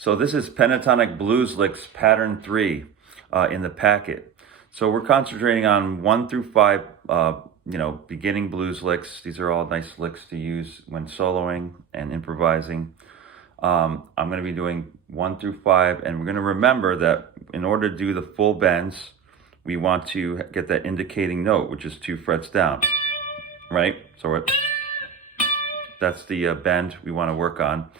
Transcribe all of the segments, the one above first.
So this is Pentatonic Blues Licks Pattern 3 in the packet. So we're concentrating on 1 through 5, beginning blues licks. These are all nice licks to use when soloing and improvising. I'm going to be doing 1 through 5, and we're going to remember that in order to do the full bends, we want to get that indicating note, which is 2 frets down, right? So that's the bend we want to work on.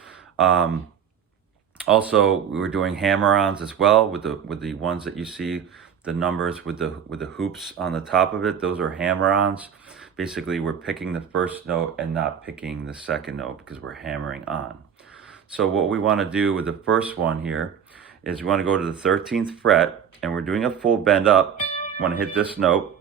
Also, we're doing hammer-ons as well with the ones that you see, the numbers with the hoops on the top of it. Those are hammer-ons. Basically, we're picking the first note and not picking the second note because we're hammering on. So what we want to do with the first one here is we want to go to the 13th fret, and we're doing a full bend up. We want to hit this note.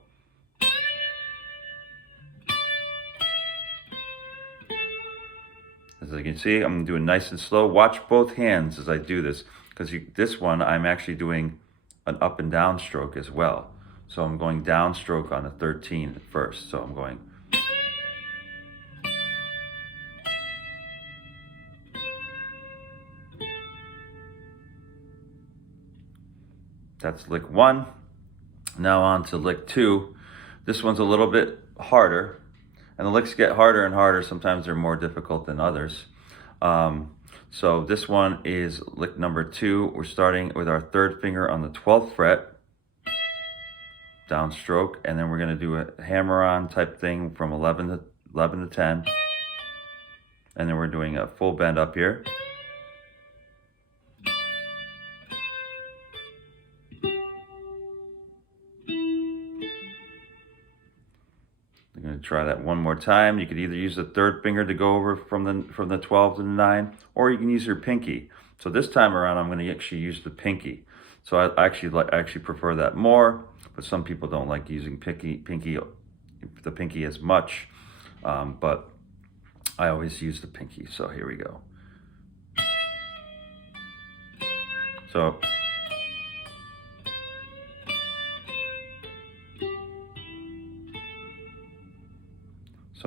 As you can see, I'm doing nice and slow. Watch both hands as I do this, because this one I'm actually doing an up and down stroke as well. So I'm going down stroke on the 13 at first. So I'm going. That's lick 1. Now on to lick 2. This one's a little bit harder. And the licks get harder and harder. Sometimes they're more difficult than others. So this one is lick number 2. We're starting with our 3rd finger on the 12th fret, down stroke, and then we're going to do a hammer-on type thing from 11 to 10. And then we're doing a full bend up here. I'm going to try that one more time. You could either use the 3rd finger to go over from the 12 to the 9, or you can use your pinky. So this time around, I'm going to actually use the pinky. So I actually prefer that more, but some people don't like using the pinky as much. But I always use the pinky. So here we go. So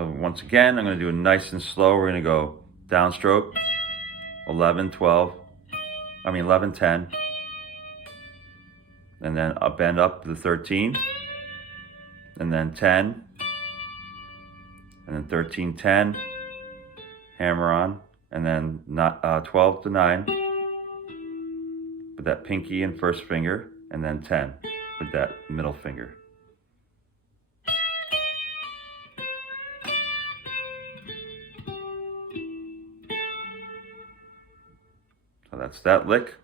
once again, I'm going to do it nice and slow. We're going to go downstroke, 11, 10, and then a bend up to the 13, and then 10, and then 13, 10, hammer on, and then 12 to 9 with that pinky and 1st finger, and then 10 with that middle finger. So that's that lick.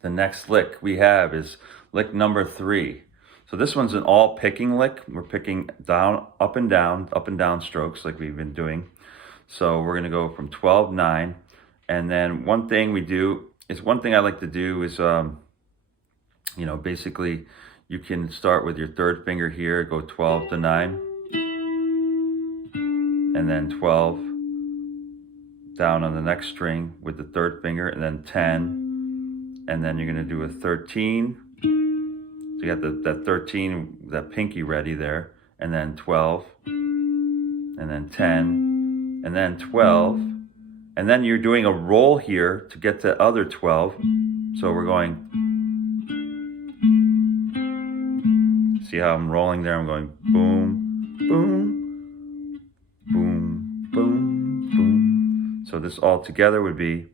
The next lick we have is lick number 3. So this one's an all picking lick. We're picking down, up and down strokes like we've been doing. So we're gonna go from 12, 9. And then one thing I like to do is, basically you can start with your 3rd finger here, go 12 to 9, and then 12, down on the next string with the 3rd finger, and then 10, and then you're going to do a 13. So you got that 13, that pinky ready there, and then 12, and then 10, and then 12, and then you're doing a roll here to get to other 12. So we're going, see how I'm rolling there? I'm going boom, boom, boom, boom, boom. So this all together would be.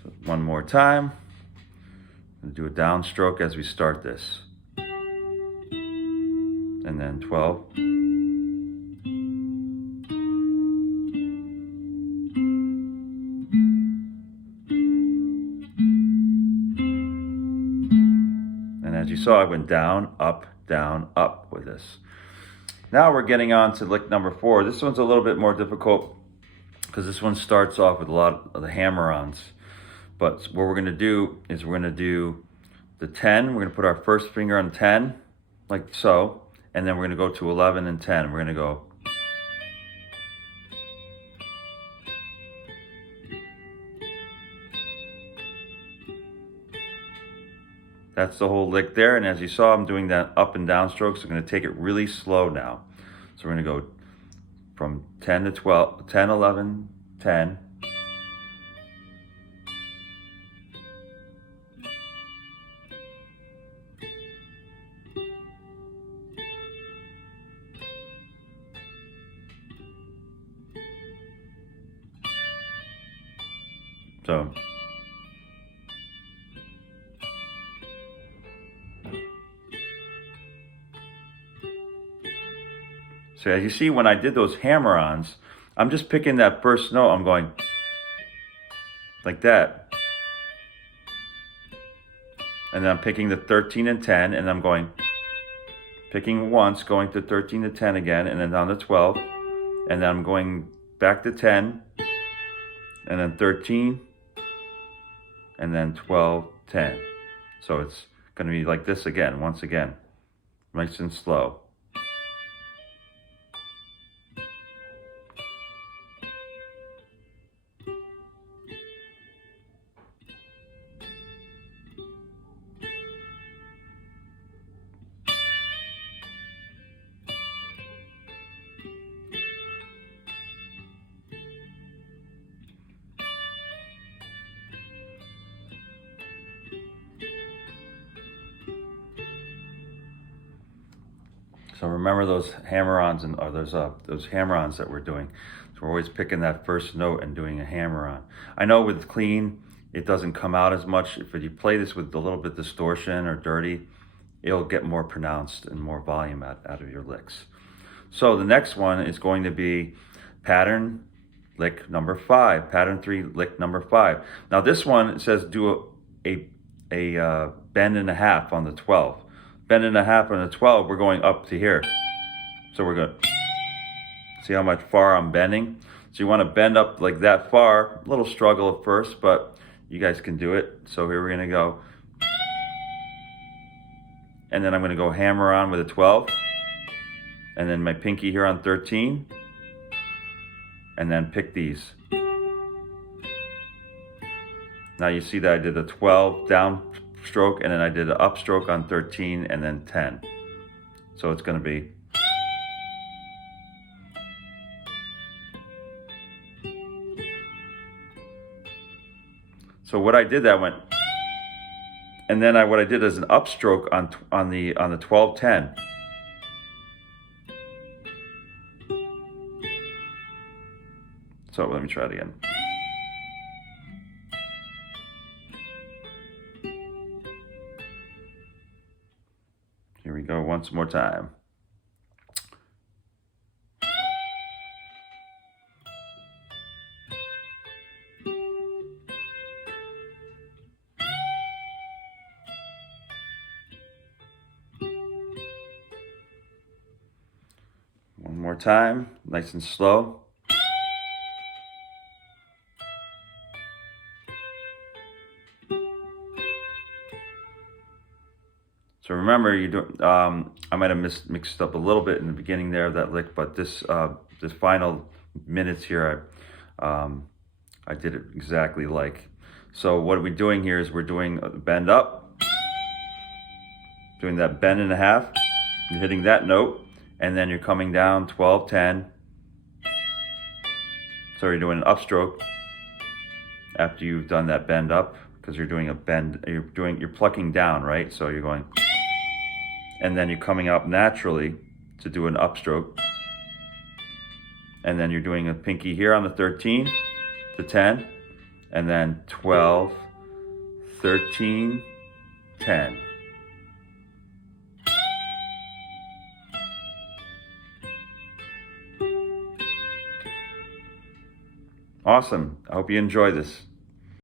So one more time. I'm going to do a downstroke as we start this. And then 12. As you saw, I went down, up with this. Now we're getting on to lick number 4. This one's a little bit more difficult because this one starts off with a lot of the hammer-ons. But what we're going to do is we're going to do the 10. We're going to put our 1st finger on 10, like so. And then we're going to go to 11 and 10. We're going to go. That's the whole lick there. And as you saw, I'm doing that up and down strokes. I'm going to take it really slow now. So we're going to go from 10 to 12, 10, 11, 10. So as you see, when I did those hammer-ons, I'm just picking that first note. I'm going like that. And then I'm picking the 13 and 10, and I'm going, picking once, going to 13 to 10 again, and then down to 12. And then I'm going back to 10, and then 13, and then 12, 10. So it's going to be like this again, once again, nice and slow. So remember those hammer-ons or those hammer-ons that we're doing. So we're always picking that first note and doing a hammer-on. I know with clean, it doesn't come out as much. If you play this with a little bit distortion or dirty, it'll get more pronounced and more volume out of your licks. So the next one is going to be pattern lick number 5, pattern 3 lick number 5. Now this one, it says do a bend and a half on the 12. Bend and a half on the 12, we're going up to here. So we're going to see how much far I'm bending. So you want to bend up like that far. A little struggle at first, but you guys can do it. So here we're going to go. And then I'm going to go hammer on with a 12. And then my pinky here on 13. And then pick these. Now you see that I did a 12 down stroke, and then I did an upstroke on 13, and then 10. So it's going to be so what I did, that went, and then what I did is an upstroke on the 12-10. So let me try it again. Here we go, once more time. One more time, nice and slow. So remember, you do. I might have mixed up a little bit in the beginning there of that lick, but this final minutes here, I did it exactly like. So what we're doing here is we're doing a bend up, doing that bend and a half. You're hitting that note, and then you're coming down 12, 10. So you're doing an upstroke after you've done that bend up, because you're doing a bend. You're plucking down, right? So you're going. And then you're coming up naturally to do an upstroke. And then you're doing a pinky here on the 13 to 10, and then 12, 13, 10. Awesome. I hope you enjoy this.